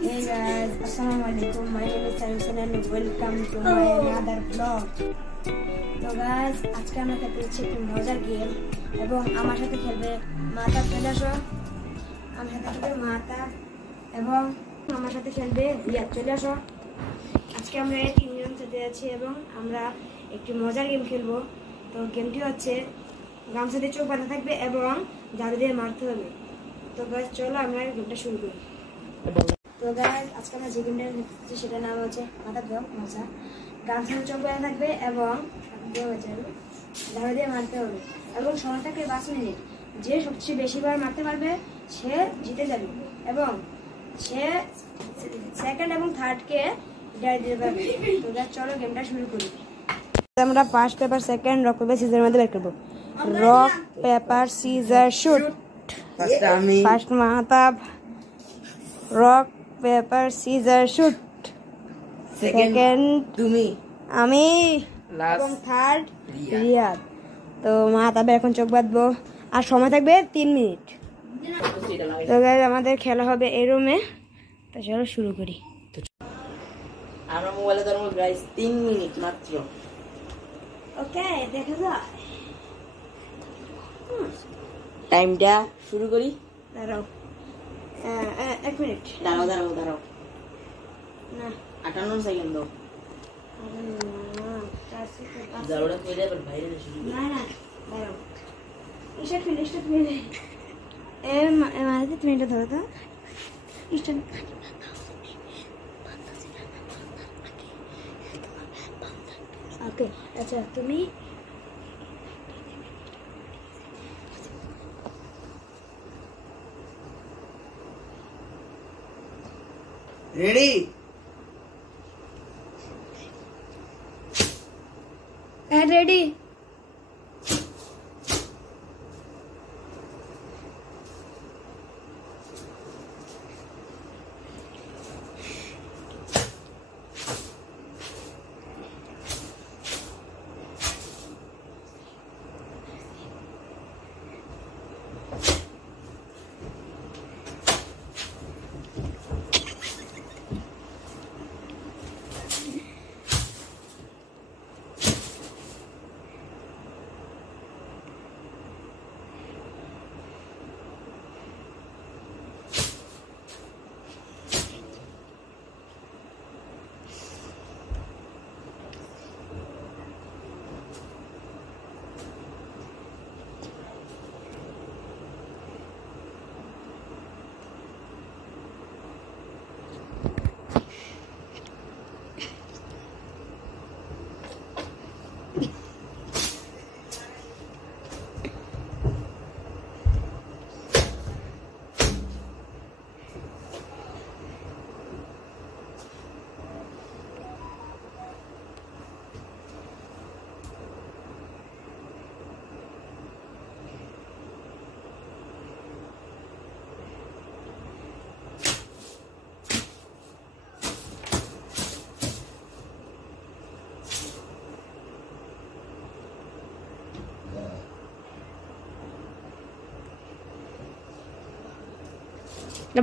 Hey guys, Assalamualaikum. My name is Samson and welcome to my another vlog. তো guys, আজকে আমরা খেলতে যাচ্ছি একটি মজার গেম এবং আমার সাথে খেলবে মাতা চলে আসো। আমার সাথে খেলবে মাতা এবং আমার সাথে খেলবে রিয়া চলে আসো। আজকে আমরা তিনজন খেলতে যাচ্ছি এবং আমরা একটি মজার গেম খেলবো। তো গেমটি হচ্ছে গামছা দিয়ে চোখ বাঁধা থাকবে এবং ঝাড়ু দিয়ে মারতে হবে। তো গাইস চলো আমরা গেমটা শুরু করি। তো গাইস আজকে আমরা যে গেমটা খেলছি সেটার নাম হচ্ছে মাথা দাও মজা। গামছা দিয়ে চোখ বাঁধা থাকবে এবং ঝাড়ু দিয়ে মারতে হবে এবং সময় থাকবে 5 মিনিট। যে সবচেয়ে বেশিবার মারতে পারবে সে জিতে যাবে এবং সে সেকেন্ড এবং থার্ডকে ডাই দিতে পারবে। তো গাইস চলো গেমটা শুরু করি। আমরা first paper second rock paper scissor মধ্যে বের করব। Rock paper scissor shoot. First Mahtab rock paper scissor shoot, second তুমি, আমি এবং থার্ড রিয়াদ। তো মাহতাবে এখন চোখ বাঁধবো আর সময় থাকবে 3 মিনিট। তো গাইস আমাদের খেলা হবে এই রুমে। তো চলো শুরু করি। আমরা মোবাইলে ধরবো গাইস 3 মিনিট মাত্র। ওকে দেখা যাক। টাইমটা শুরু করি। দাঁড়াও 1 মিনিট। দাঁড়াও না 58 সেকেন্ড দাও। দাঁড়াও কই যাবে বাইরে শুরু করি। না দাঁড়াও স্টার্ট ফিনিশ মানে 3 মিনিট ধরো তো স্টার্ট। ওকে আচ্ছা তুমি রেডি? হ্যাঁ রেডি।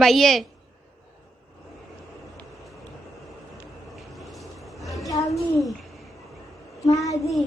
भाइये मादी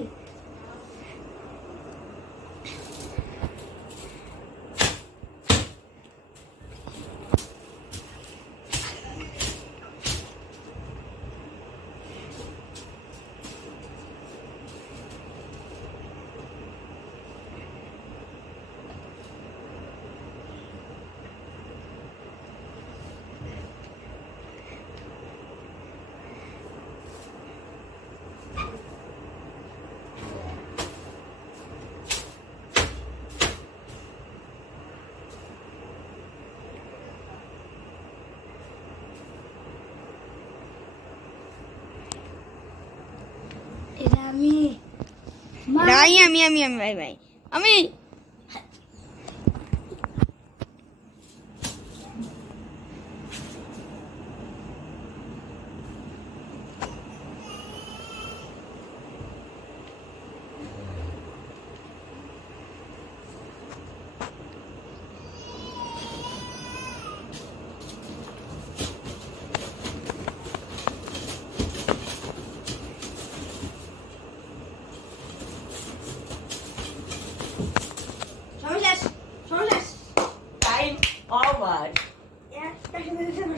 আমি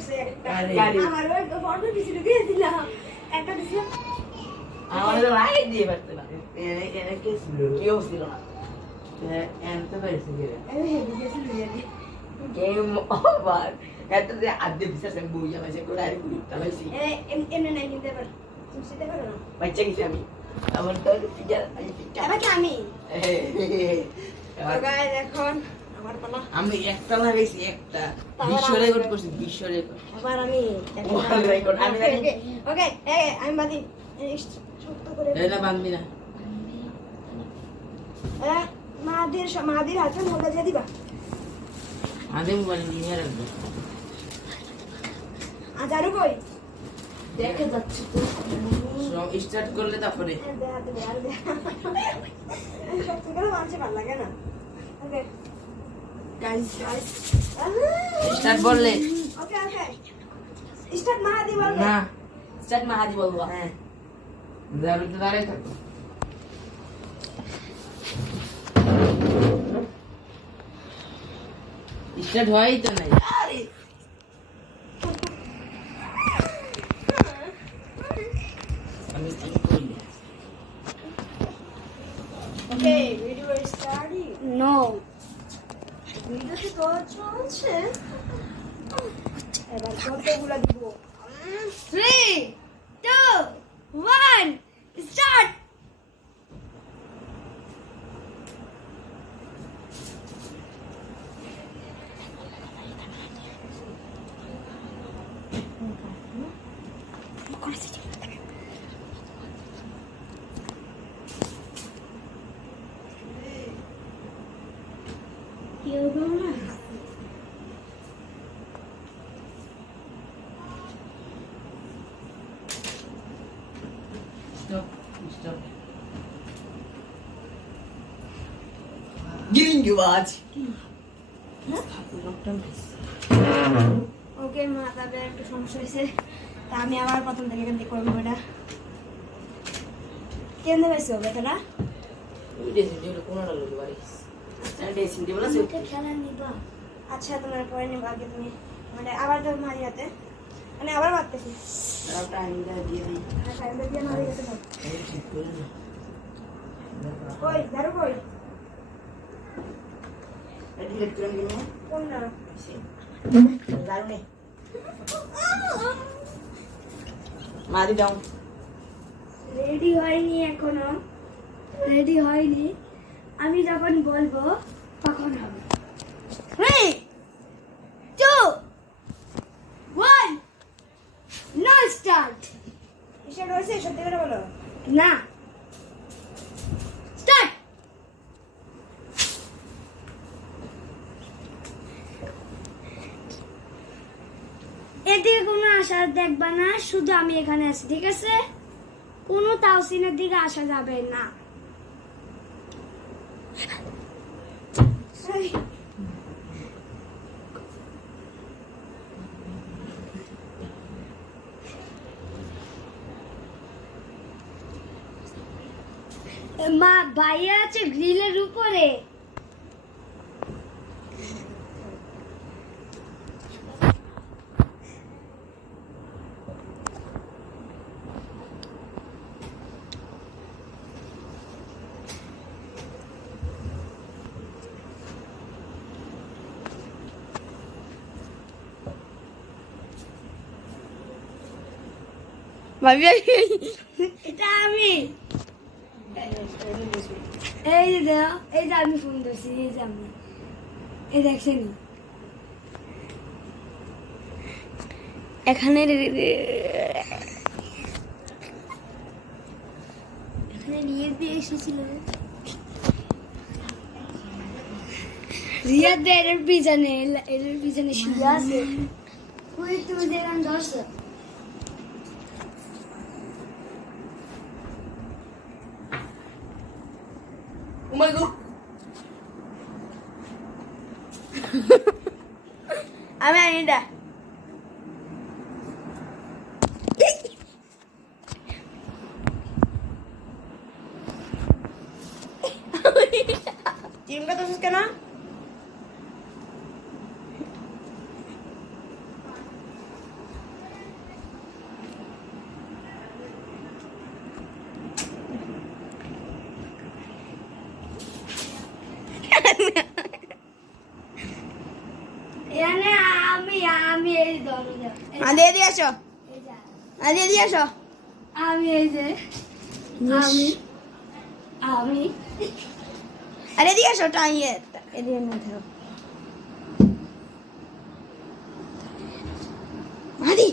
করছে একটা গাড়ি। আমার ওই ফটো দিছিল দিয়ে দিলাম একটা দিছিল আমাদের ভাই দিয়ে পারতে না এনে কে ছিল কেউ ছিল না এনতে পারছে কি রে এই হেভি গেছিল জানি গেম ওভার এত যে আদ্যে বিশ্বাস আমি বুঝা পাইছে কোন আর কি তাইছি এমনে নাই কিনতে পার তুমি সেটা করো না বাচ্চা গেছি আমি আমার তো ফিগার আমি ফিগার এবার কি আমি তো গাইস এখন আমার পালা আমি একটা লাগাইছি একটা বিশ্ব রেকর্ড করছি বিশ্ব রেকর্ড এবার আমি World record, আমি জানি। ওকে আমি বাদি শক্ত করে এটা বাঁধবি না মাহাদির হাতে মোটা দিয়ে দিবা আদে মোবাইল নিয়ে রাখবো আজারু কই দেখে যাচ্ছে তো স্টার্ট করলে তারপরে শক্ত করে মানছে ভালো লাগে না ওকে গাইস স্টার্ট বললে ওকে স্টার্ট মাহাদি বলবে না স্টার্ট মাহাদি বলবো হ্যাঁ দাঁড়িয়ে থাকো স্টার্ট হয়ই তো নাই আরে আমি কি কইলে okay video starting no video তো চলছে এবার কতগুলো দিব 3 2 1 স্টার্ট কেউ না Stop. Stop. Giving you watch. ওকে মা তারপরে একটু সমস্যা হয়েছে তা আমি আবার প্রথম থেকে এখান থেকে করবো এটা কেন হয়েছে ব্যথাটা খেলা নিবা আচ্ছা তোমার পরে নিবা আগে তুমি মানে আবার তো মারি হাতে মানে আবার মারতেছি কই দারু কই কোনটা মারি দাও রেডি হয়নি এখনো রেডি হয়নি আমি যখন বলবো তখন হবে 3 2 1 নো স্টার্ট এসে রয়েছে সত্যি করে বলো না স্টার্ট এদিকে কোনো আশা দেখবা না শুধু আমি এখানে আছি ঠিক আছে কোনো তাওসিনের দিকে আসা যাবে না মা ভাইয়া আছে গ্রিলের উপরে ভাবি এটা আমি এই যে দেখো এই যে আমি ফোন ধরছি এই যে আমি এই দেখছেন এখানে রিয়াদ দিয়ে এসেছিল রিয়াদ এর পিছনে শুয়ে আছে ওই তুমি দেখলাম ধরছো Oh my god. আমি আনিটা টিমটা তো কেন এখানে আমি এই দরজা দিয়ে দিয়ে আসো দিয়ে দিয়ে আসো আমি এই যে আমি আরে দিয়ে আসো টাইয়ে এদিকে না থাকো মাদি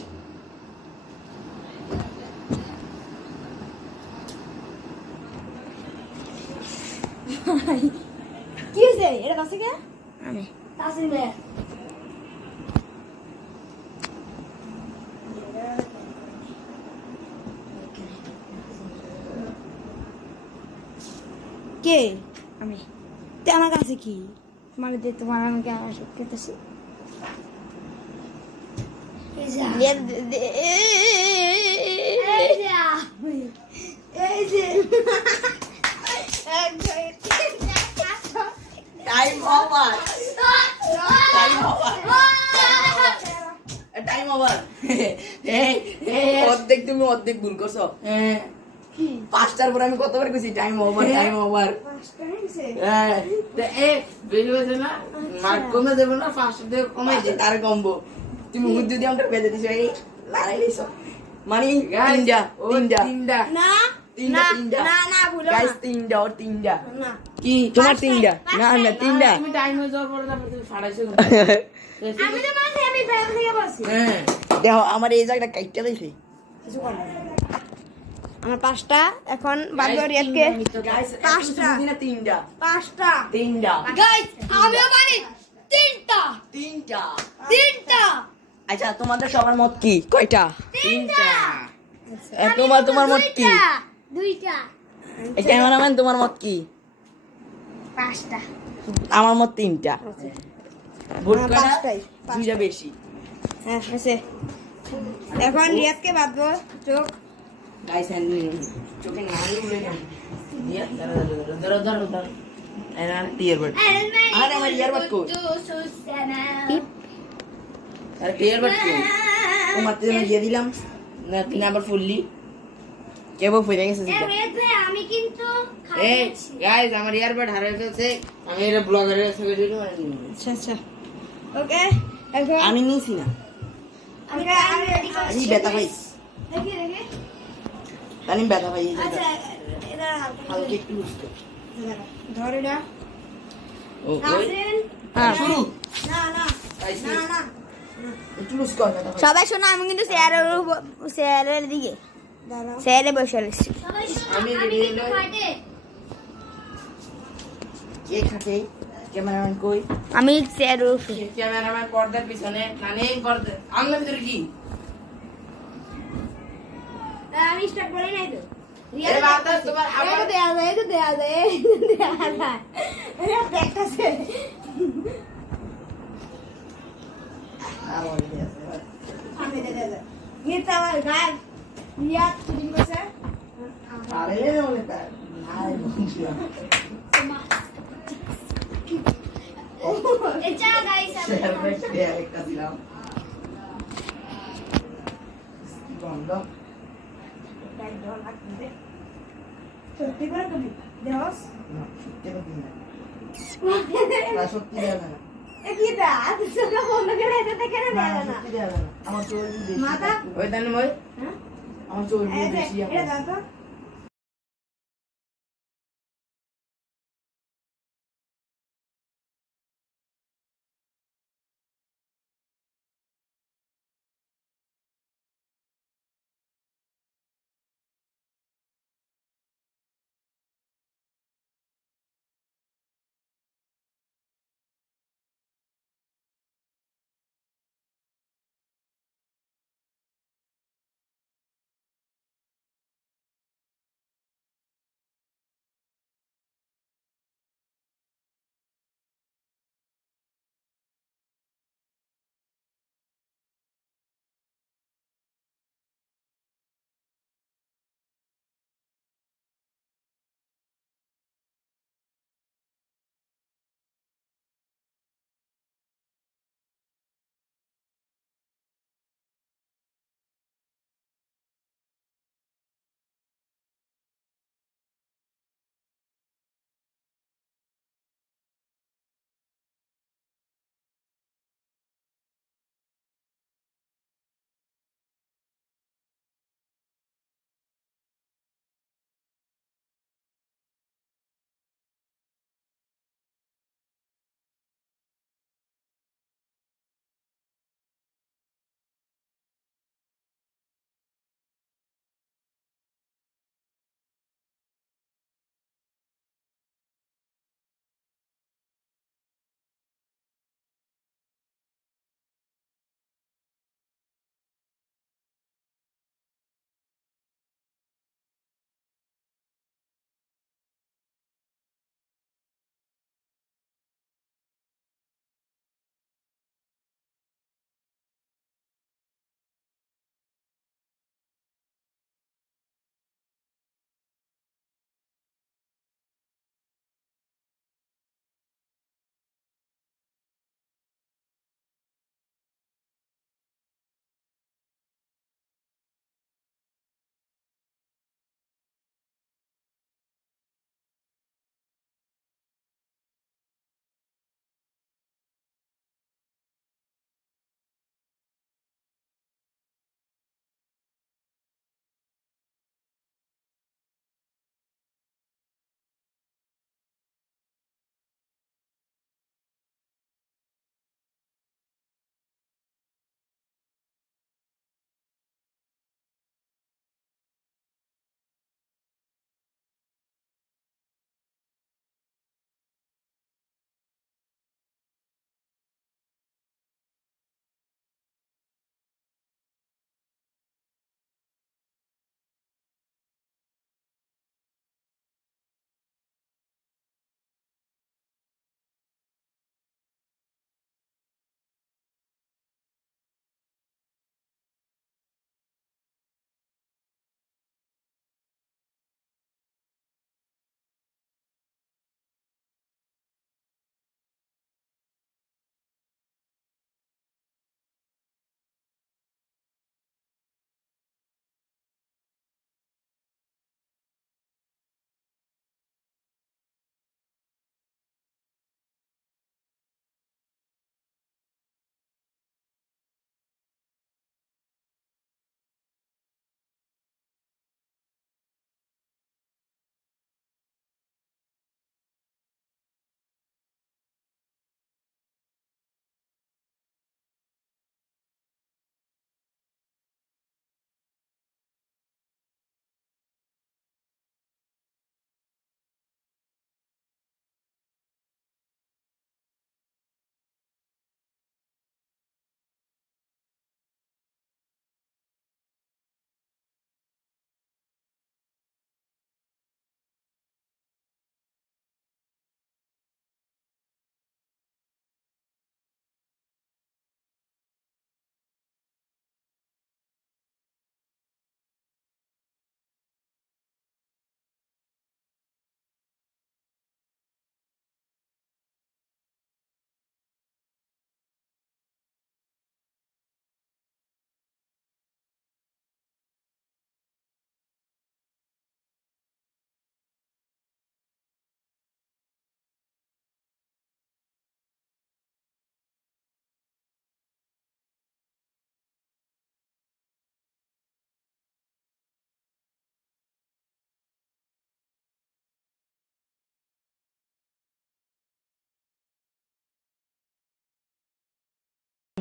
কি হয়েছে এটা কাছে কে আমি তাসিমে কে আমি তো আমার কাছে কি তোমার দিয়ে তোমার আমি কেন কেটেছি এই যে এই যে টাইম ওভার টাইম ওভার অর্ধেক তুমি অর্ধেক ভুল করছো পাঁচটার পর আমি কতবার কইছি টাইম ওভার হ্যাঁ বেশি হয়েছে না মার্ক কমে দেবো না ফার্স্ট দিয়ে কমে যে তার কমবো তুমি বুদ্ধি দিয়ে আমাকে বেঁধে দিছো এই লড়াই দিছো মানে তিনটা না তিনটা না ভুলো গাইস তিনটা না কি তোমার তিনটা না না তিনটা তুমি টাইম হয়ে যাওয়ার পরে তারপর তুমি ফাড়াইছো আমি তো মানে আমি ব্যাগ থেকে বসি হ্যাঁ দেখো আমার এই জায়গাটা কাইটটা দিছে কিছু কর না আমার পাঁচটা এখন বাদবার রিয়াদকে গাইস পাঁচটা। তিনটা পাঁচটা গাইস আমিও পারি তিনটা আচ্ছা তোমাদের সবার মত কি কয়টা তিনটা তোমার মত কি দুইটা এই ক্যামেরাম্যান তোমার মত কি পাঁচটা আমার মত তিনটা ভোট আমার করা পাঁচটাই, দুইটা বেশি হ্যাঁ হয়েছে এখন রিয়াদকে বাঁধবো চোখ গাইস চোখে না উড়ে না দিয়া ধরো এরা ইয়ারবাড আরে আমার ইয়ারবাড কো আরে ইয়ারবাড কো তোমার জন্য দিয়ে দিলাম না তুমি আবার ফুললি কেবল ফিরে গেছে যেটা আমি কিন্তু এই গাইস আমার ইয়ারবাড হারিয়ে ফেলছে আমি এটা ব্লগারের কাছে ভিডিও বানিয়ে দিই আচ্ছা আচ্ছা ওকে এখন আমি নিছি না আমি রেডি আমি ব্যথা পাই দেখি আমি ব্যথা পাই এই আচ্ছা জায়গাটা। এটা হালকা একটু বুঝতে ধর এটা ও ওই নাসরিন হ্যাঁ শুরু না না গাইস না না একটু লুজ কর ব্যথা পাই সবাই শোনো আমি কিন্তু চেয়ারের দিকে দাঁড়াও চেয়ারে বসে রয়েছি আমি আমি রেডি কিন্তু খাটে কে খাটে ক্যামেরাম্যান কই আমি চেয়ারের উপরে ক্যামেরাম্যান পর্দার পিছনে নানি পর্দা আঙ্গুলের ভিতরে কি আমি স্টার্ট করি নাই তো আরে বাতাস তোমার আবার এটা দেয়া যায় এটা দেখতেছে আমি দেয়া যায় নিতে আমার গায় রিয়াদ শুটিং করছে আরে লে বলে তার নাই বুঝলাম এটা গাইস একটা দিলাম বন্ধ সত্যি করে তুমি দেহস না সত্যি কথা না না সত্যি দেওয়া যাবে না কি দা তোকে বন্ধ করে এটা দেখে না না দেয়া না সত্যি দেওয়া যাবে না আমার চর্বি বেশি মাথা? ওই দানি মই আমার চর্বি এই বেশি যে এটা আমার দাও তো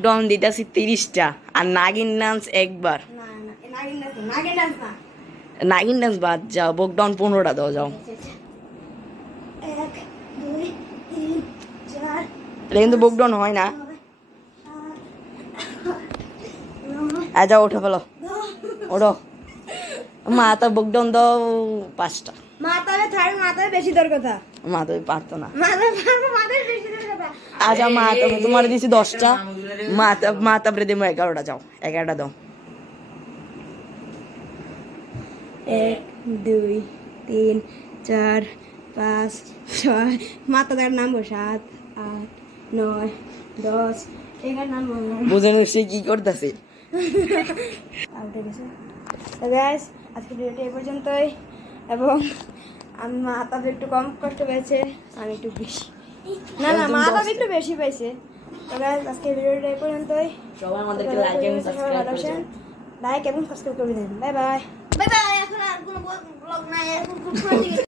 ডন দিতেছি 30টা আর নাগিন ডান্স একবার। না না নাগিন ডান্স না। নাগিন ডান্স বাদ যাও, বকডাউন 15টা দাও যাও। 1 2 3 4 এটা কিন্তু বকডাউন হয় না। যাও উঠে ফেলো, ওঠো। মাথা বকডাউন দাও 5টা। মাথায় ছাড়, মাথায় বেশি দর কথা। মা তো পারতো না। মাথায় বেশি দর কথা। আচ্ছা মা তোমার দিছি 10টা, মা তারপরে দেবো 11টা, যাও 11টা দাও। 1 2 3 4 5 6 মাথা দেওয়ার নাম 7 8 9 10 11 নাম বুঝেন সে কি করতেছে। গাইস আজকে ভিডিওটা এই পর্যন্তই, এবং আমি মাথা একটু কম কষ্ট পেয়েছে, আমি একটু বেশি না মাথা একটু বেশি পাইছে। তো গাইস আজকে ভিডিওটা এই পর্যন্তই। সবাই আমাদেরকে লাইক এবং সাবস্ক্রাইব করবেন। লাইক এবং সাবস্ক্রাইব করে দিন। Bye bye. Bye bye. এখন আর কোনো ব্লগ নাই, এখন